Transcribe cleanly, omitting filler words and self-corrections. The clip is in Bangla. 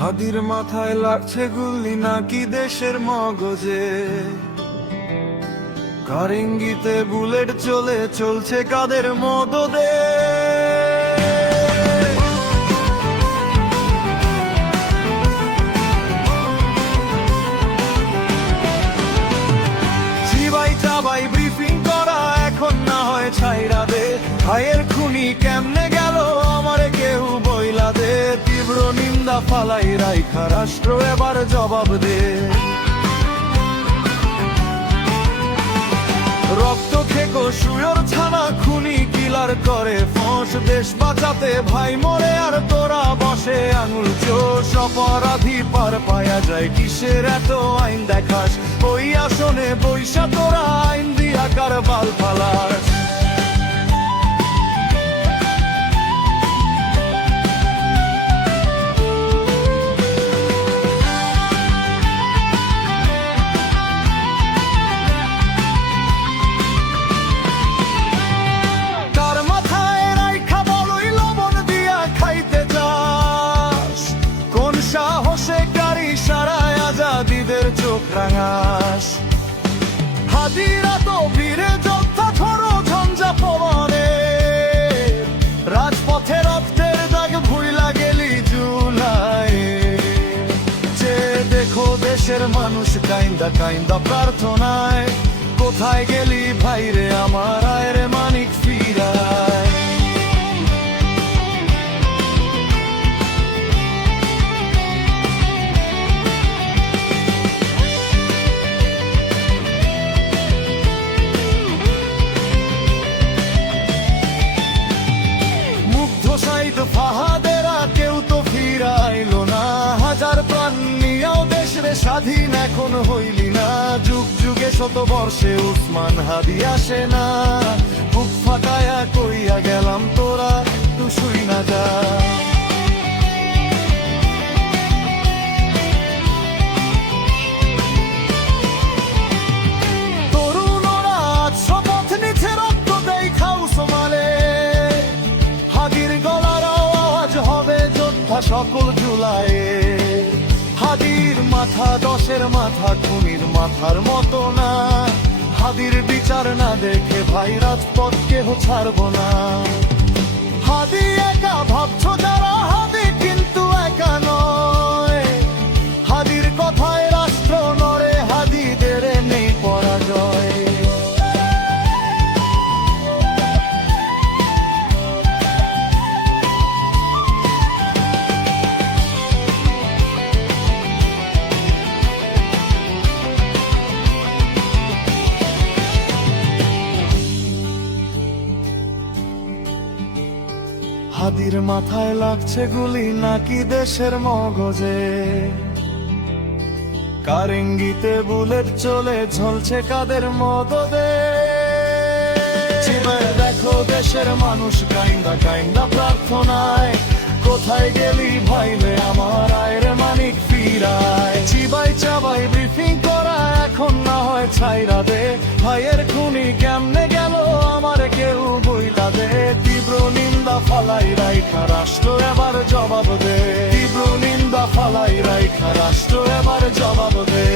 হাদির মাথায় লাগছে গুলি নাকি দেশের মগজে, কার ইঙ্গিতে বুলেট চলছে কাদের মদদে। চিবাই চাবাই ব্রিফিং করা এখন না হয় ছাইরা দে, ভাইয়ের খুনি কেমনে গেল আমারে কেউ বইলা দে। তীব্র নিন্দা ফালাই রাইখা রাষ্ট্র এবার জবাব দে। রক্ত খেকো শুয়োর ছানা খুনি কিলার করে ফোঁস, দেশ বাঁচাতে ভাই মরে আর তোরা বসে আঙুল চোষ। অপরাধী পার পায়া যায় কিসের এত আইন দেখাস, ওই আসনে বৈশা তোরা আইন দিয়া কার বাল ফালাস। হাদিরা তো বীরে যোদ্ধা ধরো ঝঞ্ঝা পবনে, রাজপথে রক্তের দাগ ভুইলা গেলি জুলাই। যে দেখো দেশের মানুষ কাইন্দা কাইন্দা প্রার্থনায়, কোথায় গেলি ভাইরে আমার আয়ের মানিক ফিরায়। ফাহাদেরা কেউ তো ফিরাইলো না, হাজার প্রাণ নিয়েও দেশরে স্বাধীন এখন হইলি না। যুগ যুগে শত বর্ষে উসমান হাদি আসে না, বুক ফাটায়া কইয়া গেলাম তোরা তুই শুই না যা। তরুণরা শপথ নিচ্ছে রক্ত দেই খাও সোমালে, হাদির গলার আওয়াজ হবে যোদ্ধা সকল জুলাইয়ে। হাদির মাথা দশের মাথা খুনির মাথার মতো না, হাদির বিচার না দেখে ভাই রাজপথ কেহ ছাড়ব না। হাদি একা ভাবছো যারা, হাদি কিন্তু একা নয়। হাদির কথায় রাষ্ট্র নড়ে, হাদিদের নেই পরাজয়। হাদির মাথায় লাগছে গুলি নাকি দেশের মগজে, কার ইঙ্গিতে বুলেট ঝলছে কাদের মদদে। দেখো দেশের মানুষ কাইন্দা কাইন্দা প্রার্থনায়, কোথায় গেলি ভাইলে আমার আয়ের মানিক ফিরায়। চিবাই চাবাই ব্রিফিং করা এখন না হয় ছাইরা দে, ভাইয়ের খুনি কেমনে গেল আমার কেউ বইলা দে। তীব্র নিন্দা ফালাই রাইখা রাষ্ট্র এবার জবাব দে, তীব্র নিন্দা ফালাই রাইখা রাষ্ট্র এবার জবাব দে।